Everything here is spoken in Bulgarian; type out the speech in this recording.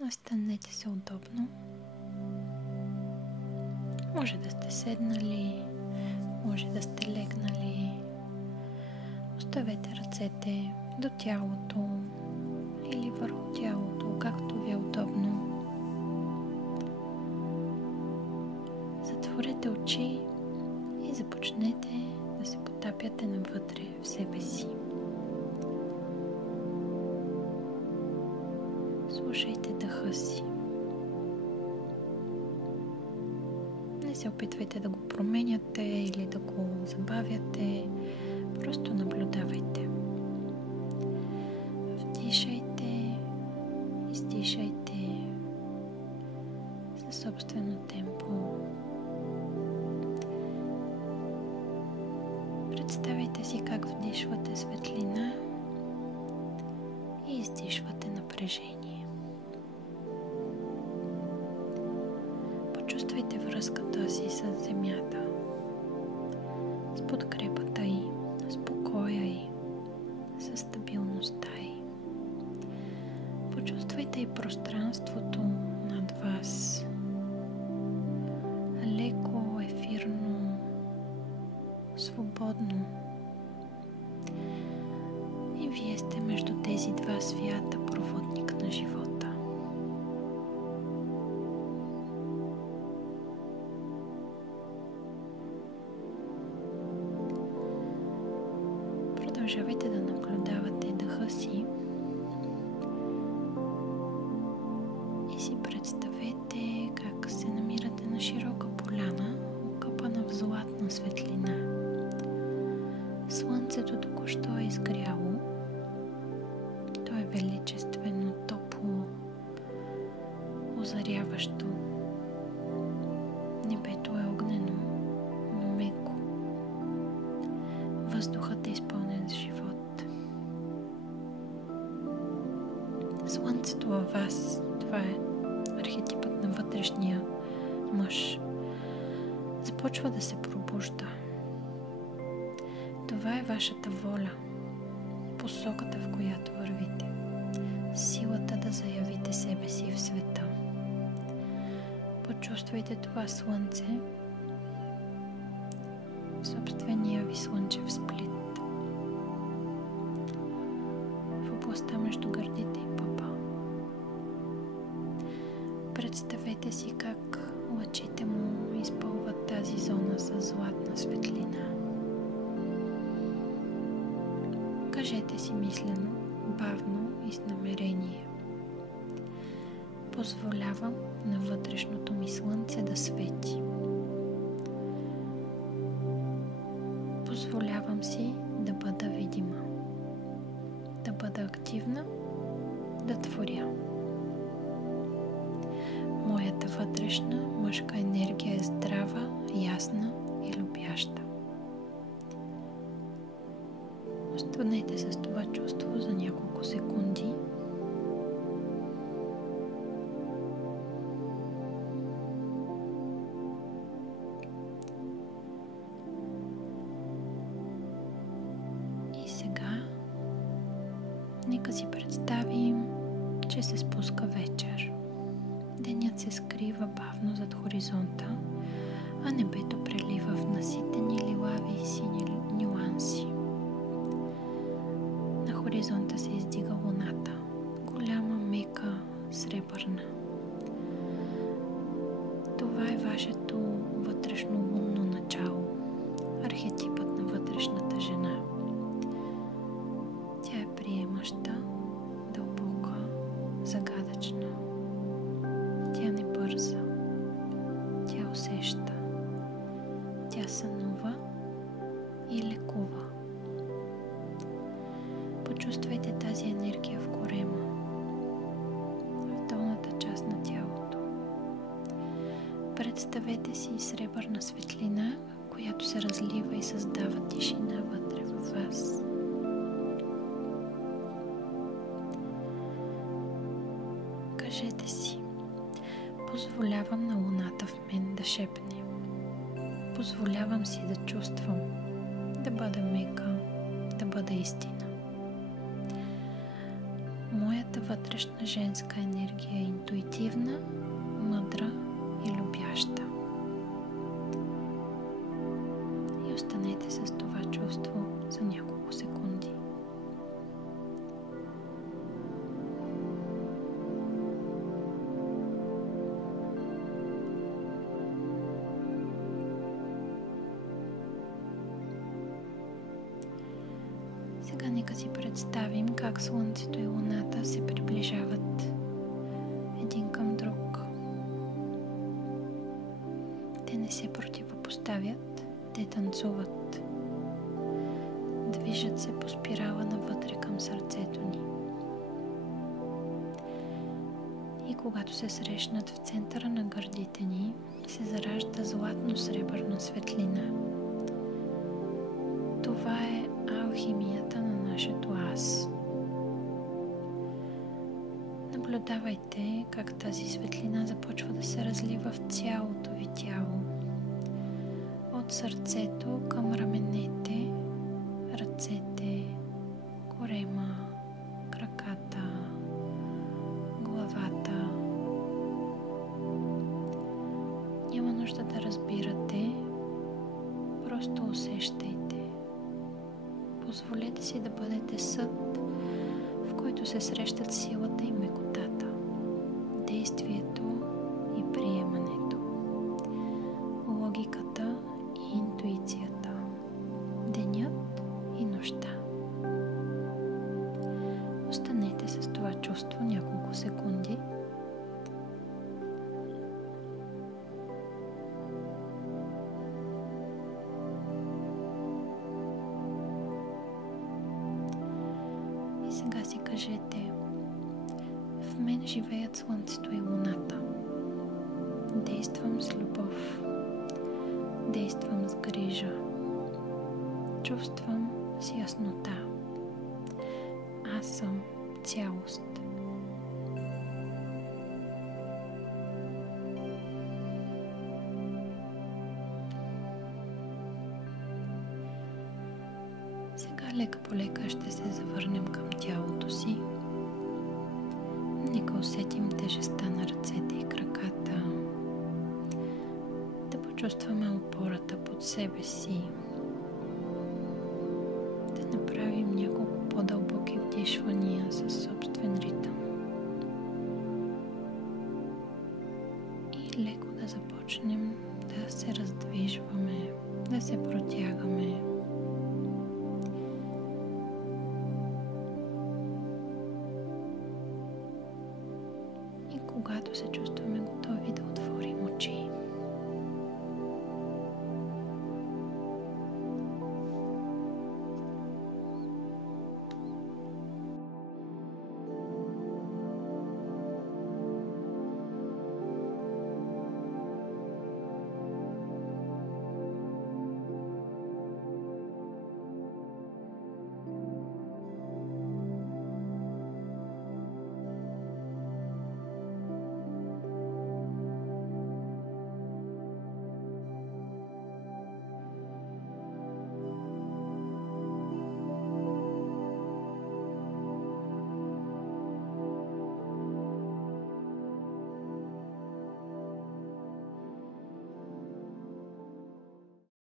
Настанете се удобно. Може да сте седнали, може да сте легнали. Оставете ръцете до тялото или върху тялото, както ви е удобно. Затворете очи и започнете да се потапяте навътре в себе си. Слушайте дъха си. Не се опитвайте да го променяте или да го забавяте. Просто наблюдавайте. Вдишайте, издишайте със собствено темпо. Представете си как вдишвате светлина и издишвате напрежение. Почувствайте връзката си с земята, с подкрепата й, с покоя й, с стабилността й. Почувствайте и пространството над вас. Леко, ефирно, свободно. И вие сте между тези два свята, проводник на живота. Продължавайте да наблюдавате дъха си и си представете как се намирате на широка поляна, окъпана в златна светлина. Слънцето току-що е изгряло. То е величествено, топло, озаряващо. Небето е огнено, но меко. Въздухът е изпълнен с живот. Слънцето във вас, това е архетипът на вътрешния мъж, започва да се пробужда. Това е вашата воля, посоката, в която вървите, силата да заявите себе си в света. Почувствайте това слънце в собствения ви слънчев сплит, в областта между гърдите и пъпа. Представете си как лъчите му изпълват тази зона с златна светлина. Кажете си мислено, бавно и с намерение: позволявам на вътрешното ми слънце да свети. Позволявам си да бъда видима, да бъда активна, да творя. Моята вътрешна мъжка енергия е здрава, ясна и любяща. Останете с това чувство за няколко секунди. И сега нека си представим, че се спуска вечер. Денят се скрива бавно зад хоризонта, а небето прелива в наситени лилави и сини нюанси. На хоризонта се издига луната, голяма, мека, сребърна. Това е вашето вътрешно лунно начало, архетипът на вътрешната жена. Тя е приемаща, дълбока, загадъчна. Тя не бърза, тя усеща, тя сънува и лекува. Почувствайте тази енергия в корема, в долната част на тялото. Представете си сребърна светлина, която се разлива и създава тишина вътре във вас. Кажете си: позволявам на луната в мен да шепне. Позволявам си да чувствам, да бъда мека, да бъда истина. Моят Твоята вътрешна женска енергия е интуитивна, мъдра и любяща. И останете с това чувство за няколко секунди. Сега нека си представим как Слънцето и Луната се приближават един към друг. Те не се противопоставят, те танцуват. Движат се по спирала навътре към сърцето ни. И когато се срещнат в центъра на гърдите ни, се заражда златно-сребърна светлина. Това е алхимията на нашето аз. Наблюдавайте как тази светлина започва да се разлива в цялото ви тяло. От сърцето към раменете, ръцете, корема, краката, главата. Няма нужда да разбирате, просто усещайте. Позволете си да бъдете съд, в който се срещат силата и мекотата, действието и приемането, логиката и интуицията, денят и нощта. Останете с това чувство няколко секунди. Сега си кажете: в мен живеят Слънцето и Луната. Действам с любов. Действам с грижа. Чувствам с яснота. Аз съм цялост. Сега лека по лека ще се завърнем към тялото си. Нека усетим тежестта на ръцете и краката. Да почувстваме опората под себе си. Да направим няколко по-дълбоки вдишвания със собствен ритъм. И леко да започнем да се раздвижваме, да се протягаме. Когато се чувстваме готови да